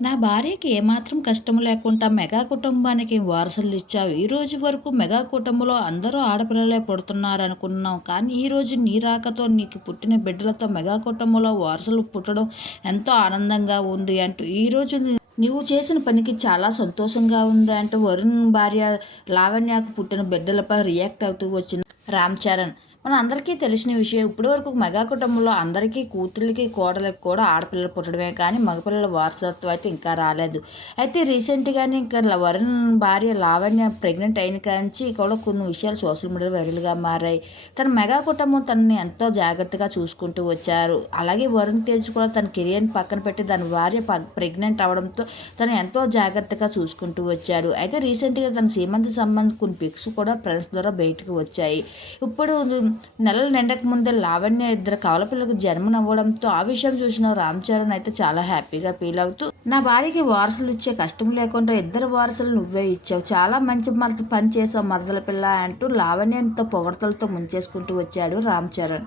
నా భార్యకి ఏమాత్రం కష్టం లేకుండా మెగా కుటుంబానికి వారసులు ఇచ్చావు. ఈ రోజు వరకు మెగా కుటుంబంలో అందరూ ఆడపిల్లలే పుడుతున్నారు అనుకున్నాం కానీ ఈరోజు నీ రాకతో నీకు పుట్టిన బిడ్డలతో మెగా కుటుంబంలో వారసులు పుట్టడం ఎంతో ఆనందంగా ఉంది అంటూ ఈరోజు నువ్వు చేసిన పనికి చాలా సంతోషంగా ఉంది అంటూ వరుణ్ భార్య లావణ్యకు పుట్టిన బిడ్డలపై రియాక్ట్ అవుతూ వచ్చిన రామ్ చరణ్. మన అందరికీ తెలిసిన విషయం ఇప్పటి వరకు మెగా కుటుంబంలో అందరికీ కూతుర్లకి కోడలకి కూడా ఆడపిల్లలు పుట్టడమే కానీ మగపిల్లల వారసత్వం అయితే ఇంకా రాలేదు. అయితే రీసెంట్గానే ఇంకా వరుణ్ భార్య లావణ్య ప్రెగ్నెంట్ అయిన కాంచి కూడా కొన్ని విషయాలు సోషల్ మీడియాలో వైరల్గా మారాయి. తన మెగా కుటుంబం తనని ఎంతో జాగ్రత్తగా చూసుకుంటూ వచ్చారు. అలాగే వరుణ్ తేజ్ కూడా తన కెరియర్ని పక్కన పెట్టి తన భార్య ప్రెగ్నెంట్ అవడంతో తను ఎంతో జాగ్రత్తగా చూసుకుంటూ వచ్చాడు అయితే రీసెంట్గా తన సీమంత సంబంధించి కొన్ని పిక్స్ కూడా ఫ్రెండ్స్ ద్వారా బయటకు వచ్చాయి. ఇప్పుడు నెలలు నిండక ముందే లావణ్య ఇద్దరు కవలపిల్లకు జన్మనవ్వడంతో ఆ విషయం చూసిన రామ్ చరణ్ అయితే చాలా హ్యాపీగా ఫీల్ అవుతూ నా భార్యకి వారసులు ఇచ్చే కష్టం లేకుండా ఇద్దరు వారసులు నువ్వే ఇచ్చావు. చాలా మంచి మరత పని చేసావు మరదల పిల్ల అంటూ లావణ్యంతో పొగడతలతో ముంచేసుకుంటూ వచ్చాడు రామ్ చరణ్.